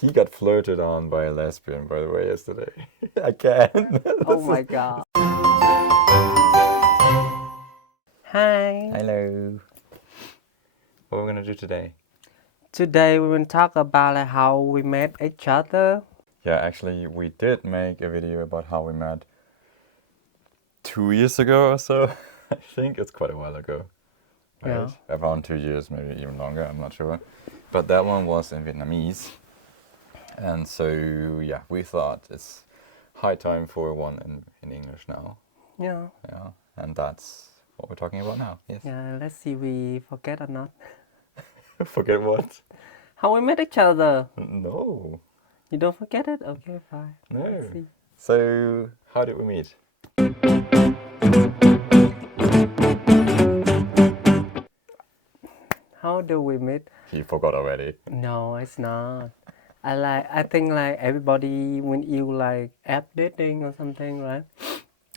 He got flirted on by a lesbian, by the way, yesterday. Again. Oh my god. Hi. Hello. What are we gonna do today? Today we will talk about like, how we met each other. Yeah, actually, we did make a video about how we met 2 years ago or so. I think it's quite a while ago. Right? Yeah. Around 2 years, maybe even longer, I'm not sure. But that one was in Vietnamese. And so, yeah, we thought it's high time for one in English now. Yeah. Yeah, and that's what we're talking about now. Yes. Yeah. Let's see we forget or not. Forget what? How we met each other. No. You don't forget it? Okay, fine. No. Let's see. So, how did we meet? How do we meet? He forgot already. No, it's not. I think like everybody when you like app dating or something, right?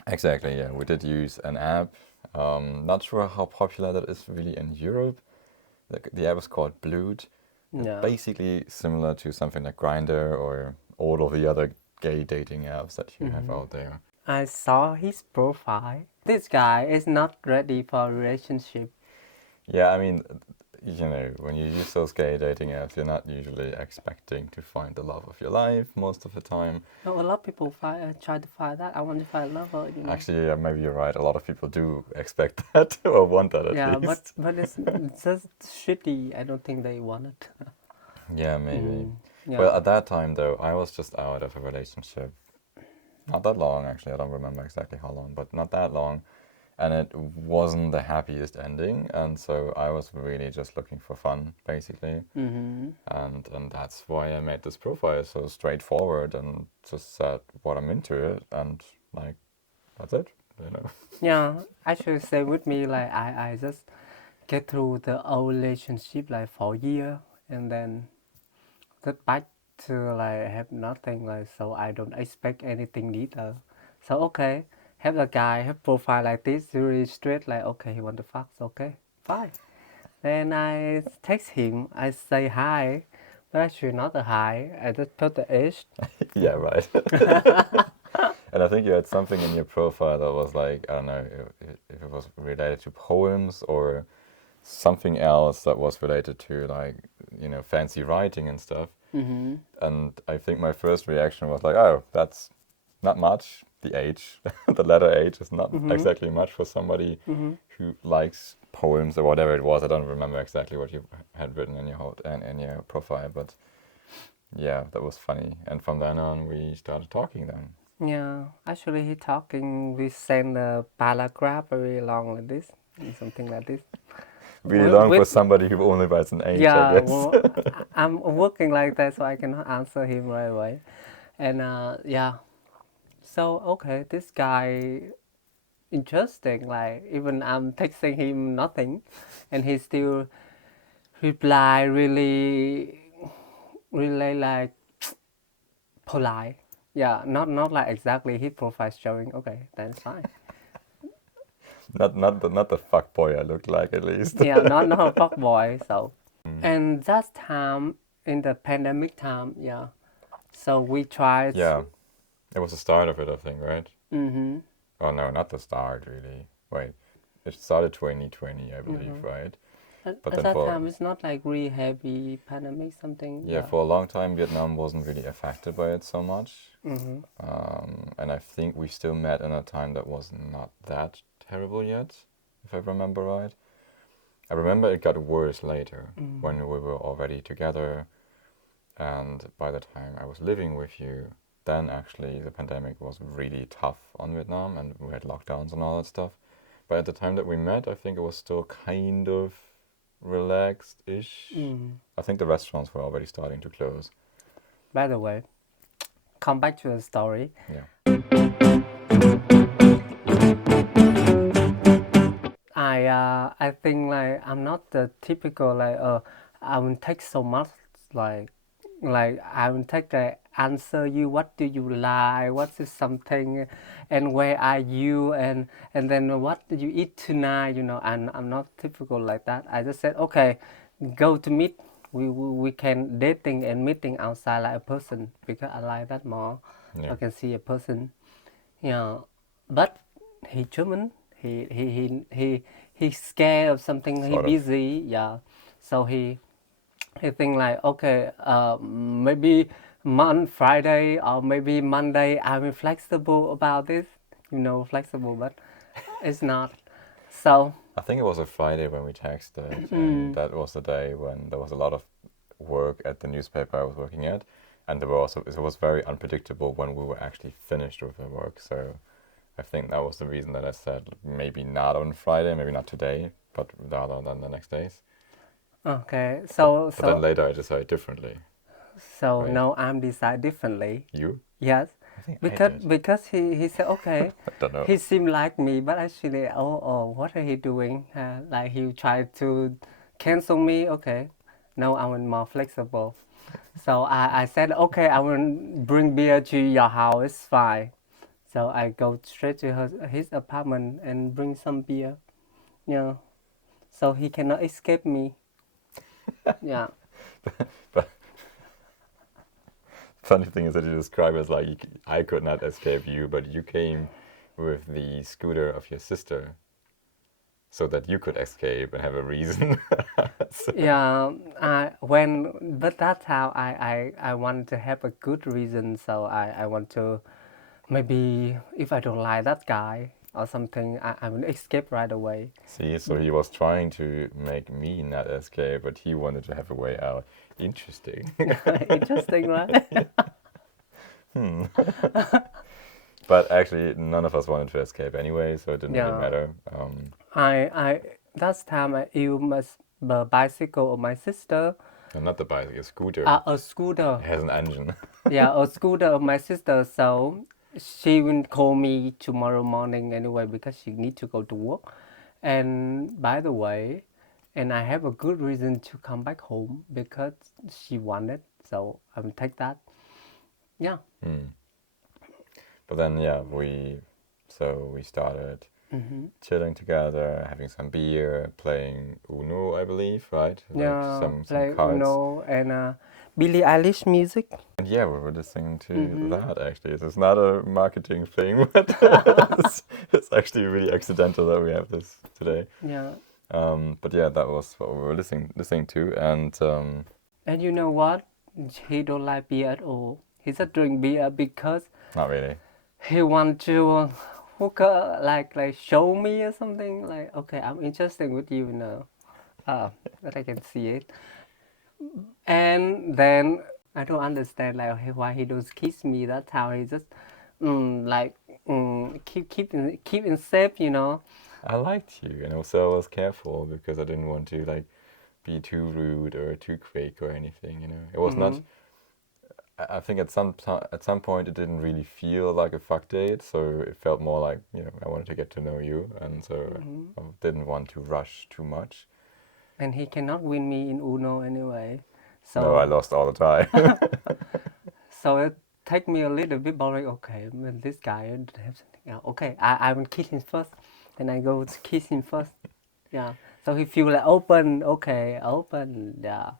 Exactly, yeah. We did use an app. Not sure how popular that is really in Europe. The app is called Blued. It's Yeah. basically similar to something like Grindr or all of the other gay dating apps that you have out there. I saw his profile. This guy is not ready for a relationship. Yeah, I mean, you know, when you use those gay dating apps, you're not usually expecting to find the love of your life most of the time. No, a lot of people try to find that. I want to find a lover, you know. Actually, yeah, maybe you're right. A lot of people do expect that or want that at Yeah, least. but it's just shitty. I don't think they want it. Yeah, maybe. Yeah. Well, at that time, though, I was just out of a relationship. Not that long, actually. I don't remember exactly how long, but not that long. And it wasn't the happiest ending. And so I was really just looking for fun, basically. And that's why I made this profile so straightforward and just said what I'm into it. And, like, that's it, you know. Yeah, actually, same with me. Like I just get through the old relationship like for a year, and then just back to like have nothing. Like so, I don't expect anything either. So okay, have a guy have profile like this, really straight. Like okay, he want to fuck. So okay, fine. Then I text him. I say hi, but actually not a hi. I just put the H. Yeah, right. And I think you had something in your profile that was like, I don't know if it was related to poems or something else that was related to, like, you know, fancy writing and stuff. And I think my first reaction was like, oh, that's not much. The H, the letter H is not exactly much for somebody who likes poems or whatever it was. I don't remember exactly what you had written in your profile, but yeah, that was funny. And from then on, we started talking then. Yeah, actually, he talking. We send a paragraph very long like this, something like this. Really long for somebody who only writes an H, I Yeah, guess. well, I'm working like that, so I cannot answer him right away. And yeah, so okay, this guy interesting. Like even I'm texting him nothing, and he still reply really like polite. Yeah, not like exactly his profile showing. Okay, that's fine. Not the fuck boy I looked like, at least. Yeah, not a fuck boy. So, and that time in the pandemic time, yeah. So we tried. Yeah, it was the start of it, I think, right? Oh no, not the start, really. Wait, it started 2020, I believe, right? At But then that for time, it's not like really heavy pandemic something. yeah, for a long time, Vietnam wasn't really affected by it so much. And I think we still met in a time that was not that terrible yet, if I remember right. I remember it got worse later when we were already together, and by the time I was living with you, then actually the pandemic was really tough on Vietnam and we had lockdowns and all that stuff. But at the time that we met, I think it was still kind of relaxed-ish. I think the restaurants were already starting to close. By the way, come back to the story. Yeah. I think like I'm not the typical like I will take so much like I will take the answer you what do you like, what is something, and where are you, and then what did you eat tonight, you know. And I'm not typical like that. I just said okay, go to meet we can dating and meeting outside like a person because I like that more. So Yeah. I can see a person. Yeah, but he German. He's scared of something. He Sort of. busy. Yeah, so he think like okay, maybe Friday or maybe Monday. I'm flexible about this. Flexible, but it's not. So I think it was a Friday when we texted, and that was the day when there was a lot of work at the newspaper I was working at, and there were also it was very unpredictable when we were actually finished with the work. So I think that was the reason that I said maybe not on Friday, maybe not today, but rather than the next days. okay, But then later I decided differently, so right? now I'm decide differently. You? Yes, I think I because did. because he said okay, I don't know. he seemed like me, but actually what are he doing? Like he tried to cancel me. Okay, no, I'm more flexible. So I said okay, I will bring beer to your house. It's fine. So I go straight to his apartment and bring some beer. Yeah, so he cannot escape me. Yeah. But funny thing is that you describe it as like I could not escape you, but you came with the scooter of your sister so that you could escape and have a reason. So- Yeah, but that's how I want to have a good reason. So I want to maybe if I don't like that guy or something, I will escape right away. See, so he was trying to make me not escape, but he wanted to have a way out. Interesting. Interesting, right? But actually, none of us wanted to escape anyway, so it didn't really Yeah, matter. I that's time I use the bicycle of my sister, And not the bike, a scooter. a scooter. It has an engine. Yeah, a scooter of my sister. So she will call me tomorrow morning anyway because she need to go to work. And by the way, and I have a good reason to come back home because she wanted. So I will take that. Yeah. But then, yeah, we started chilling together, having some beer, playing Uno, I believe, right? Like Yeah. some Play cards. Uno and Billie Eilish music. And yeah, we were listening to that actually. It's not a marketing thing, but it's actually really accidental that we have this today. Yeah. But yeah, that was what we were listening to, and And you know what? He don't like beer at all. He just drink beer because not really. he want to like show me or something like okay, I'm interested with you now. That I can see it. And then I don't understand like why he don't kiss me. That's how he just like keep in safe. I liked you, and also I was careful because I didn't want to like be too rude or too quick or anything. It was not. I think at some point it didn't really feel like a fuck date, so it felt more like I wanted to get to know you, and so I didn't want to rush too much. And he cannot win me in Uno anyway. No, I So lost all the time. so it take me a little bit boring. Okay, this guy have something else. Okay, I will kiss him first. Then I go to kiss him first. Yeah. So he feel like open. Okay, open. Yeah.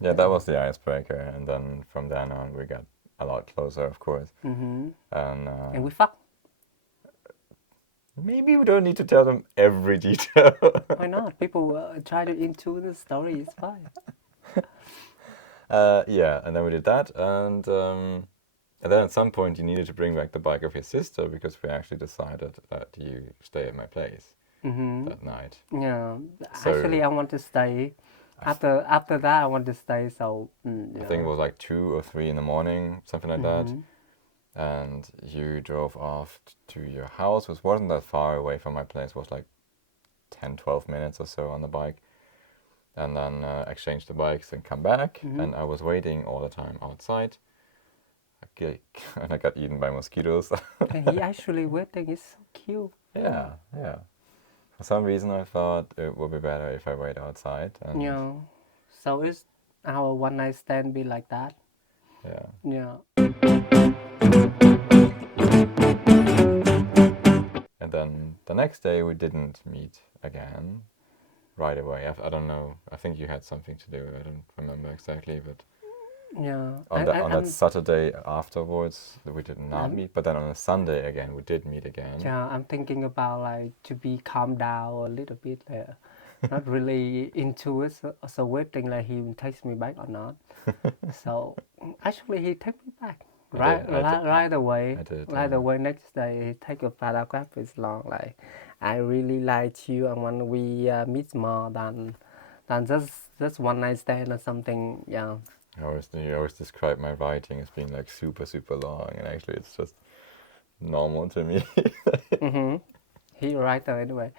Yeah, that was the icebreaker, and then from then on we got a lot closer, of course. And And we fuck. maybe we don't need to tell them every detail. Why not? People try to into the story. It's fine. Yeah, and then we did that, and then at some point you needed to bring back the bike of your sister because we actually decided that you stay at my place that night. Yeah. So- Actually, I want to stay. After that, I want to stay. So I think it was like 2 or 3 in the morning, something like that. And you drove off to your house, which wasn't that far away from my place. It was like 10, 12 minutes or so on the bike. And then exchanged the bikes and come back. And I was waiting all the time outside. Okay. And I got eaten by mosquitoes. and he actually waiting. It's so cute. Yeah. For some reason I thought it would be better if I wait outside. And Yeah. So it's our one night stand be like that. yeah. Yeah. And then the next day we didn't meet again. right away. I don't know. I think you had something to do. I don't remember exactly, but Yeah, on that Saturday afterwards, we did not I'm meet. But then on a Sunday again, we did meet again. yeah, I'm thinking about like to be calm down a little bit. Not really into it. So waiting like he will text me back or not. So actually, he text me back right away. I did. Right Yeah. away, next day he take a paragraph. It's long. Like I really like you, and when we meet more than just one night stand or something. Yeah. You always describe my writing as being like super, super long, and actually it's just normal to me. He writer anyway.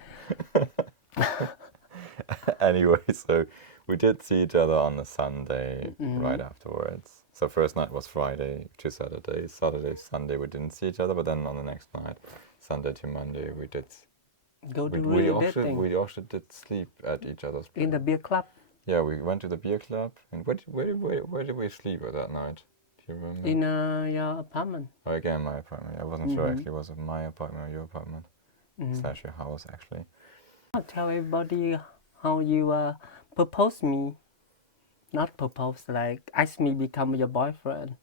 Anyway, so we did see each other on a Sunday right afterwards. So first night was Friday to Saturday. Saturday, Sunday we didn't see each other, but then on the next night, Sunday to Monday, we did. Go to really dating We also did sleep at each other's place. in the beer club. Yeah, we went to the beer club. And where did we sleep at that night? Do you remember? In your apartment. Oh, again, my apartment. I wasn't sure actually, was it my apartment or your apartment? Slash your house, actually. Tell everybody how you propose me. Not propose, like ask me become your boyfriend.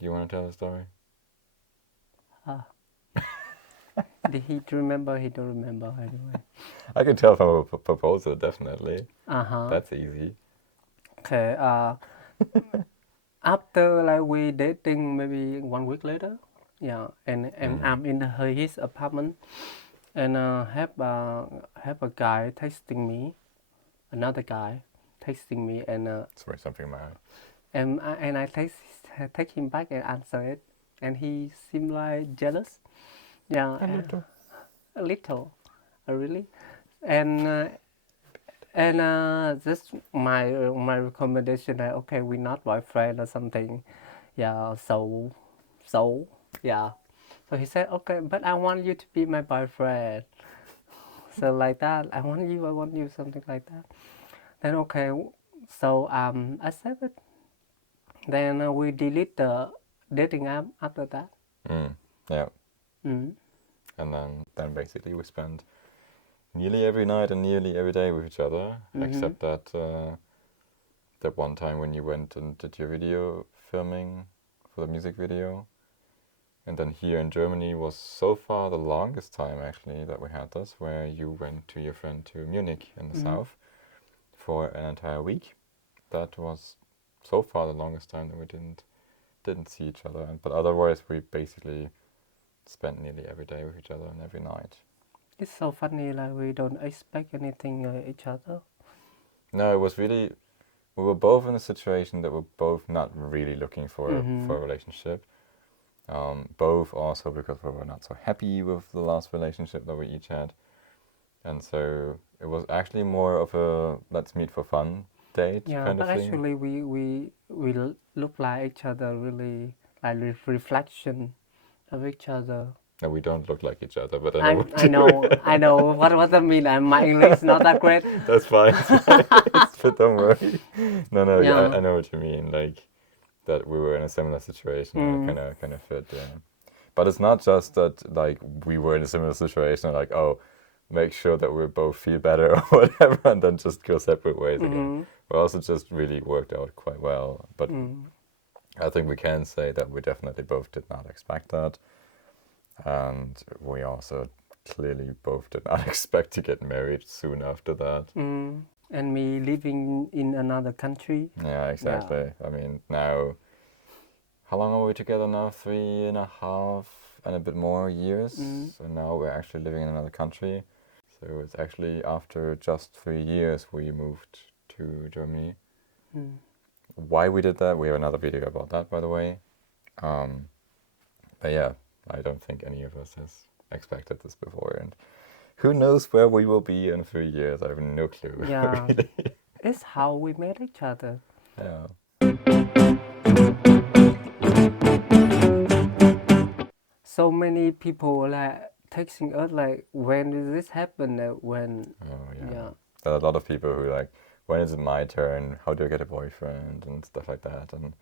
You want to tell the story? Did he remember? He don't remember anyway. I can tell from a proposal, definitely. Uh-huh. That's easy. Okay. After like we dating maybe 1 week later. Yeah, and I'm in his apartment, and have a guy texting me, another guy texting me, and Sorry, something in my eye. and I take him back and answer it, and he seemed like jealous. Yeah, a little, really, and just my recommendation that okay, we're not boyfriend or something. Yeah, so yeah. So he said, okay, but I want you to be my boyfriend. So like that, I want you, something like that. Then okay, so I said it. Then we delete the dating app after that. Yeah. Mm. And then basically we spent nearly every night and nearly every day with each other, except that one time when you went and did your video filming for the music video. And then here in Germany was so far the longest time actually that we had this, where you went to your friend to Munich in the south for an entire week. That was so far the longest time that we didn't see each other. But otherwise we basically spent nearly every day with each other and every night. It's so funny, like we don't expect anything each other. No, it was really, we were both in a situation that we're both not really looking for a relationship. Both also because we were not so happy with the last relationship that we each had. And so it was actually more of a let's meet for fun date kind of thing. Actually we look like each other, really like reflection of each other. No, we don't look like each other, but I know. I know what I mean. My English is not that great. That's fine. But don't worry. No, Yeah. I know what you mean. Like that we were in a similar situation, kind of fit. Yeah. But it's not just that like we were in a similar situation. Like make sure that we both feel better or whatever, and then just go separate ways again. We also just really worked out quite well. But I think we can say that we definitely both did not expect that. And we also clearly both did not expect to get married soon after that. And me living in another country. Yeah, exactly. Yeah. I mean, now, how long are we together now? 3.5 and a bit more years. So now we're actually living in another country. So it's actually after just 3 years we moved to Germany. Why we did that, we have another video about that, by the way. But yeah, I don't think any of us has expected this before, and who knows where we will be in 3 years? I have no clue. Yeah, really. It's how we met each other. Yeah. So many people like texting us like, when did this happen? When? Oh yeah. There are a lot of people who like, when is it my turn? How do I get a boyfriend and stuff like that? And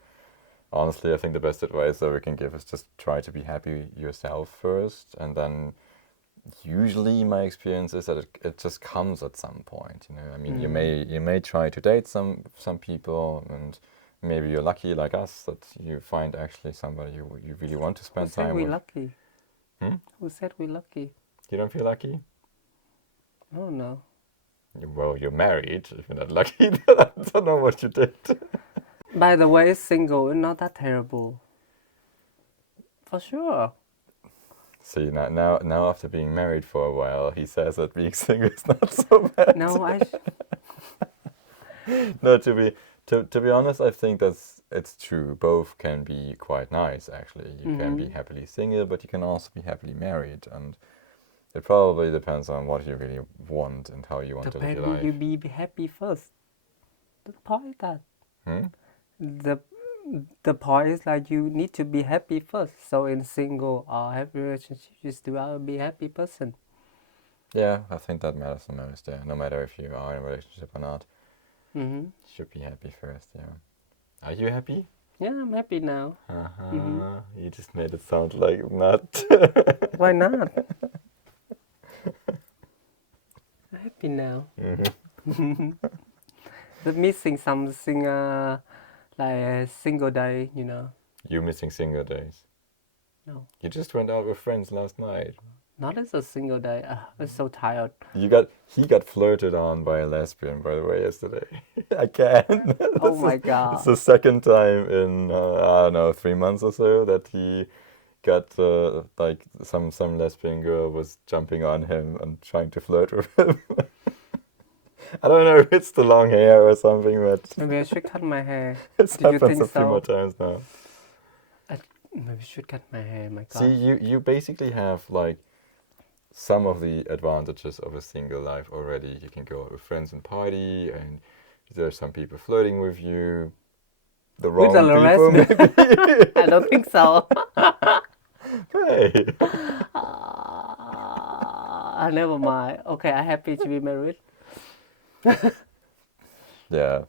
honestly, I think the best advice that we can give is just try to be happy yourself first, and then usually my experience is that it just comes at some point. You know, I mean, Mm. you may try to date some people, and maybe you're lucky like us that you find actually somebody you really want to Who spend said time we with. lucky? Hmm? Who said we lucky? You don't feel lucky? Oh no. Well, you're married. If you're not lucky, then I don't know what you did. By the way, single is not that terrible. For sure. See, now after being married for a while, he says that being single is not so bad. No, No, to be honest, I think it's true. Both can be quite nice, actually. You can be happily single, but you can also be happily married, and it probably depends on what you really want and how you want to live your depending you life. be happy first. The point is that Hmm? the the point is like you need to be happy first. So in single or happy relationship, you still are be happy person. Yeah, I think that matters the most. Yeah, no matter if you are in a relationship or not, Mm-hmm. you should be happy first. Yeah. Are you happy? Yeah, I'm happy now. Mm-hmm. You just made it sound like not. Why not? I'm happy now. The missing something like a single day, you know. You missing single days. No, You just went out with friends last night. not as a single day. I'm so tired. He got flirted on by a lesbian, by the way, yesterday. I can't. Oh my It's god. the second time in I don't know 3 months or so that he got like some lesbian girl was jumping on him and trying to flirt with him. I don't know if it's the long hair or something, but Maybe I should cut my hair. it's Do you happened think a few more so? times now. Maybe I should cut my hair. My See, god. you basically have like some of the advantages of a single life already. You can go out with friends and party, and there's some people flirting with you. The With the wrong people, lesbian? maybe. I don't think so. Hey. Never mind. Okay, I'm happy to be married. Yeah.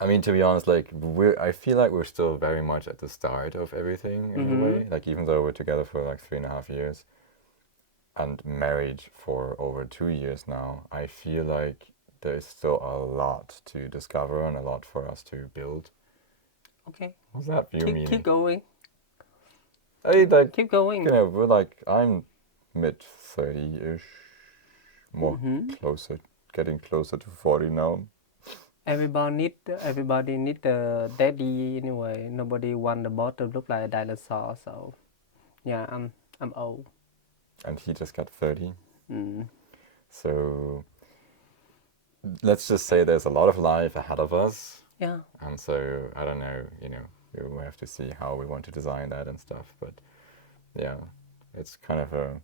I mean, to be honest, like I feel like we're still very much at the start of everything in a way. Like even though we're together for like 3.5 years and married for over 2 years now, I feel like there's still a lot to discover and a lot for us to build. Okay. What's that view meaning? Keep going. Like, Keep going. you know, we're like, I'm mid 30-ish, more closer, getting closer to 40 now. Everybody need a daddy anyway. Nobody want the bottom look like a dinosaur. So yeah, I'm old. And he just got 30. Mm. So let's just say there's a lot of life ahead of us. Yeah. And so, I don't know, you know, we will have to see how we want to design that and stuff. But yeah, it's kind of a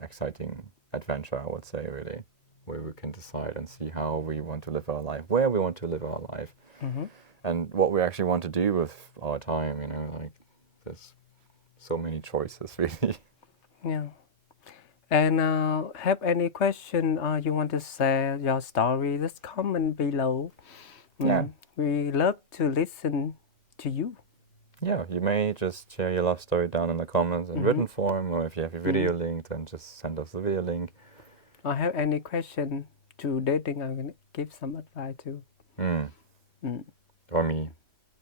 exciting adventure, I would say, really, where we can decide and see how we want to live our life, where we want to live our life, and what we actually want to do with our time, you know, like there's so many choices, really. Yeah. And have any question you want to share your story? Just comment below. Yeah. We love to listen to you. Yeah, you may just share your love story down in the comments in written form, or if you have your video link, then just send us the video link. Or have any question to dating, I'm gonna give some advice too. Or me.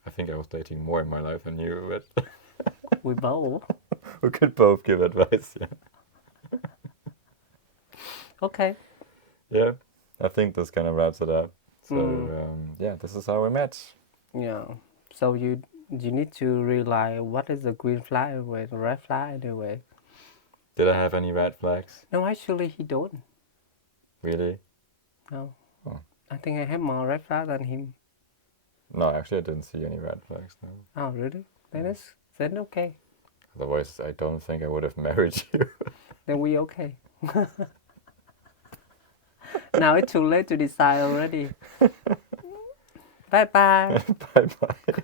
I think I was dating more in my life than you, but We both. we could both give advice, yeah. Okay. Yeah, I think this kind of wraps it up. So, yeah, this is how we met. Yeah. So you need to realize what is the green flag anyway, the red flag anyway. Did I have any red flags? No, actually he don't. Really? No. Oh. I think I have more red flag than him. No, actually, I didn't see any red flags, no. Oh, really? Then okay. Otherwise, I don't think I would have married you. Then we okay. Now it's too late to decide already. Bye bye. Bye-bye.